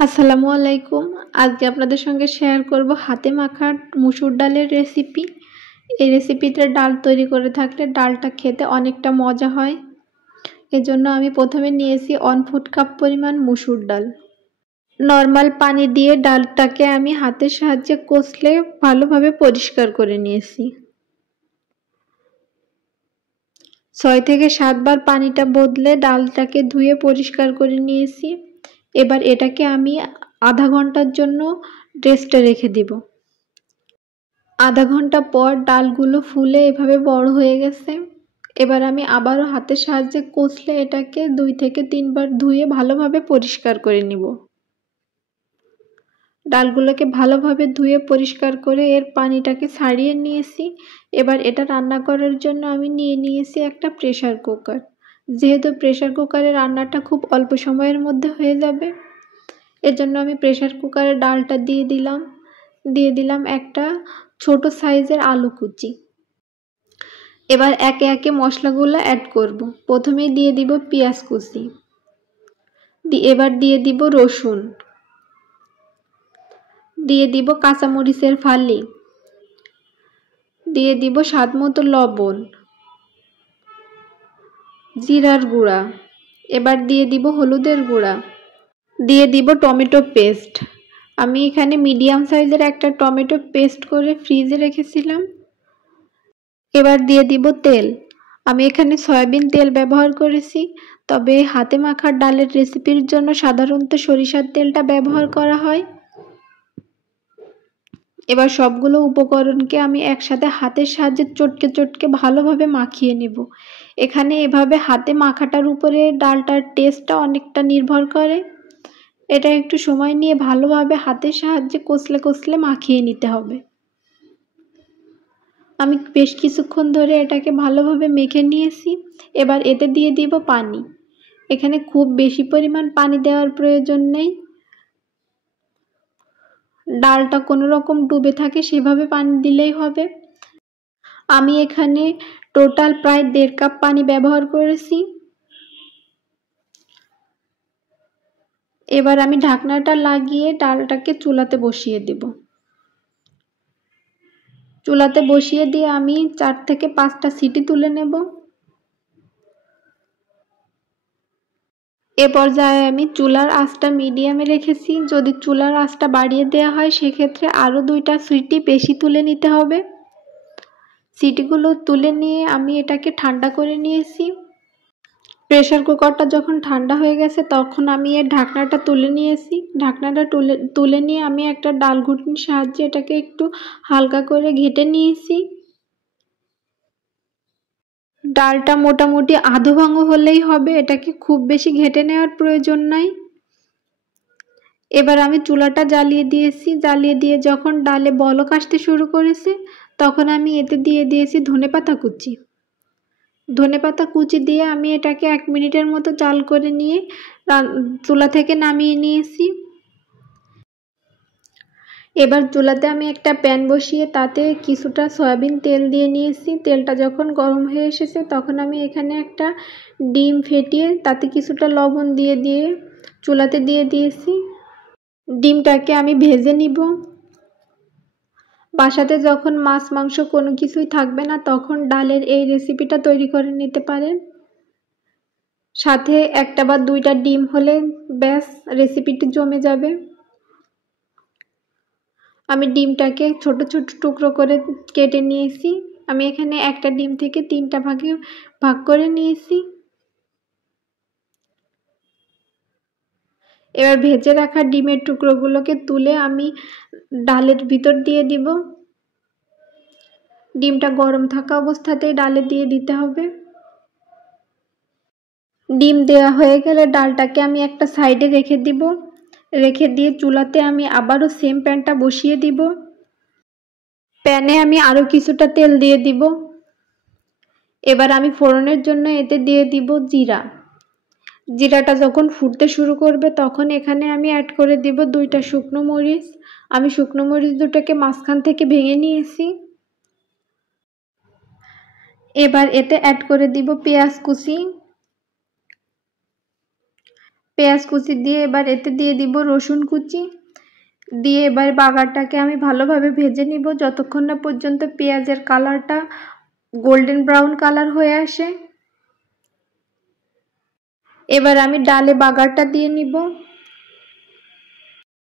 আসসালামু আলাইকুম। আজকে আপনাদের সঙ্গে শেয়ার করব হাতে মাখা মুসুর ডালের রেসিপি। এই রেসিপিতে ডাল তৈরি করে থাকলে ডালটা খেতে অনেকটা মজা হয়। এজন্য আমি প্রথমে নিয়েছি 1 ফুট কাপ পরিমাণ মুসুর ডাল। নরমাল পানি দিয়ে ডালটাকে আমি হাতের সাহায্যে কষলে ভালোভাবে পরিষ্কার করে নিয়েছি। 6 থেকে 7 বার পানিটা বদলে ডালটাকে ধুয়ে পরিষ্কার করে নিয়েছি। এবার এটাকে আমি আধা ঘন্টার জন্য রেস্টে রেখে দিব। আধা ঘন্টা পর ডালগুলো ফুলে এভাবে বড় হয়ে গেছে। এবার আমি আবারও হাতের সাহায্যে কষলে এটাকে 2 থেকে 3 বার ধুয়ে ভালোভাবে পরিষ্কার করে নিব। ডালগুলোকে ভালোভাবে ধুয়ে পরিষ্কার করে এর পানিটাকে ছাড়িয়ে নিয়েছি। এবার এটা রান্না করার জন্য আমি নিয়েছি একটা প্রেসার কুকার। যেহেতু প্রেসার কুকারে রান্নাটা খুব অল্প সময়ের মধ্যে হয়ে যাবে, এজন্য আমি প্রেসার কুকারে ডালটা দিয়ে দিলাম একটা ছোট সাইজের আলু কুচি। এবার একে একে মশলাগুলো অ্যাড করব। প্রথমেই দিয়ে দিব পেঁয়াজ কুচি, এবার দিয়ে দিব রসুন, দিয়ে দিব কাঁচামরিচের ফালি, দিয়ে দিব স্বাদমতো লবণ, জিরার গুঁড়া, এবার দিয়ে দিব হলুদের গুঁড়া, দিয়ে দিব টমেটো পেস্ট। আমি এখানে মিডিয়াম সাইজের একটা টমেটো পেস্ট করে ফ্রিজে রেখেছিলাম। এবার দিয়ে দিব তেল। আমি এখানে সয়াবিন তেল ব্যবহার করেছি, তবে হাতে মাখা ডালের রেসিপির জন্য সাধারণত সরিষার তেলটা ব্যবহার করা হয়। এবার সবগুলো উপকরণকে আমি একসাথে হাতের সাহায্যে চটকে ভালোভাবে মাখিয়ে নেব। এখানে এভাবে হাতে মাখাটার উপরে ডালটার টেস্টটা অনেকটা নির্ভর করে। এটা একটু সময় নিয়ে ভালোভাবে হাতের সাহায্যে কষলে মাখিয়ে নিতে হবে। আমি বেশ কিছুক্ষণ ধরে এটাকে ভালোভাবে মেখে নিয়েছি। এবার এতে দিয়ে দিব পানি। এখানে খুব বেশি পরিমাণ পানি দেওয়ার প্রয়োজন নেই। ডালটা কোনো রকম ডুবে থাকে সেভাবে পানি দিলেই হবে। আমি এখানে টোটাল প্রায় 1.5 কাপ পানি ব্যবহার করেছি। এবার আমি ঢাকনাটা লাগিয়ে ডালটাকে চুলাতে বসিয়ে দেব। চুলাতে বসিয়ে দিয়ে আমি 4 থেকে 5টা সিটি তুলে নেব। এ পর্যায়ে আমি চুলার আঁচটা মিডিয়ামে রেখেছি। যদি চুলার আঁচটা বাড়িয়ে দেওয়া হয় সেক্ষেত্রে আরও 2টা সিটি বেশি তুলে নিতে হবে। সিটিগুলো তুলে নিয়ে আমি এটাকে ঠান্ডা করে নিয়েছি। প্রেসার কুকারটা যখন ঠান্ডা হয়ে গেছে তখন আমি এর ঢাকনাটা তুলে নিয়েছি। ঢাকনাটা তুলে নিয়ে আমি একটা ডাল ঘুটনির সাহায্যে এটাকে একটু হালকা করে ঘেঁটে নিয়েছি। ডালটা মোটামুটি আধো ভাঙো হলেই হবে, এটাকে খুব বেশি ঘেঁটে নেওয়ার প্রয়োজন নাই। এবার আমি চুলাটা জ্বালিয়ে দিয়েছি। জ্বালিয়ে দিয়ে যখন ডালে বলক আসতে শুরু করেছে তখন আমি এতে দিয়ে দিয়েছি ধনেপাতা কুচি। ধনেপাতা কুচি দিয়ে আমি এটাকে 1 মিনিটের মতো জাল করে নিয়ে চুলা থেকে নামিয়ে নিয়েছি। এবার চুলাতে আমি একটা প্যান বসিয়ে তাতে কিছুটা সয়াবিন তেল দিয়ে নিয়েছি। তেলটা যখন গরম হয়ে এসেছে তখন আমি এখানে একটা ডিম ফেটিয়ে তাতে কিছুটা লবণ দিয়ে চুলাতে দিয়ে দিয়েছি। ডিমটাকে আমি ভেজে নিব। বাসাতে যখন মাছ মাংস কোনো কিছুই থাকবে না তখন ডালের এই রেসিপিটা তৈরি করে নিতে পারেন। সাথে 1টা বা 2টা ডিম হলে ব্যাস রেসিপিটি জমে যাবে। আমি ডিমটাকে ছোট টুকরো করে কেটে নিয়েছি। আমি এখানে একটা ডিম থেকে 3টা ভাগে ভাগ করে নিয়েছি। এবার ভেজে রাখা ডিমের টুকরোগুলোকে তুলে আমি ডালের ভিতর দিয়ে দিব। ডিমটা গরম থাকা অবস্থাতেই ডালে দিয়ে দিতে হবে। ডিম দেওয়া হয়ে গেলে ডালটাকে আমি একটা সাইডে রেখে দিব। রেখে দিয়ে চুলাতে আমি আবারও সেম প্যানটা বসিয়ে দিব। প্যানে আমি আরও কিছুটা তেল দিয়ে দিব। এবার আমি ফোড়নের জন্য এতে দিয়ে দিব জিরা। জিরাটা যখন ফুটতে শুরু করবে তখন এখানে আমি অ্যাড করে দিব 2টা শুকনো মরিচ। আমি শুকনো মরিচ দুটোকে মাঝখান থেকে ভেঙে নিয়েছি। এবার এতে অ্যাড করে দিব পেঁয়াজ কুচি। পেঁয়াজ কুচি দিয়ে এবার এতে দিয়ে দিব রসুন কুচি, দিয়ে এবার বাগারটাকে আমি ভালোভাবে ভেজে নিব যতক্ষণ না পর্যন্ত পেঁয়াজের কালারটা গোল্ডেন ব্রাউন কালার হয়ে আসে। এবার আমি ডালে বাগারটা দিয়ে নিব।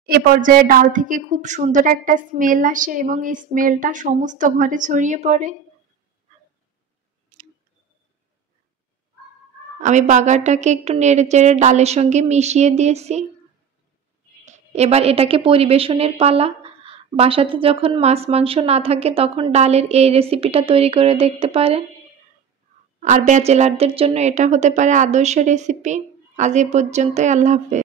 এ পর্যায়ে ডাল থেকে খুব সুন্দর একটা স্মেল আসে এবং এই স্মেলটা সমস্ত ঘরে ছড়িয়ে পড়ে। আমি বাগারটাকে একটু নেড়েচেড়ে ডালের সঙ্গে মিশিয়ে দিয়েছি। এবার এটাকে পরিবেশনের পালা। বাসাতে যখন মাছ মাংস না থাকে তখন ডালের এই রেসিপিটা তৈরি করে দেখতে পারেন। আর ব্যাচেলারদের জন্য এটা হতে পারে আদর্শ রেসিপি। আজ এ পর্যন্তই, আল্লাহ হাফেজ।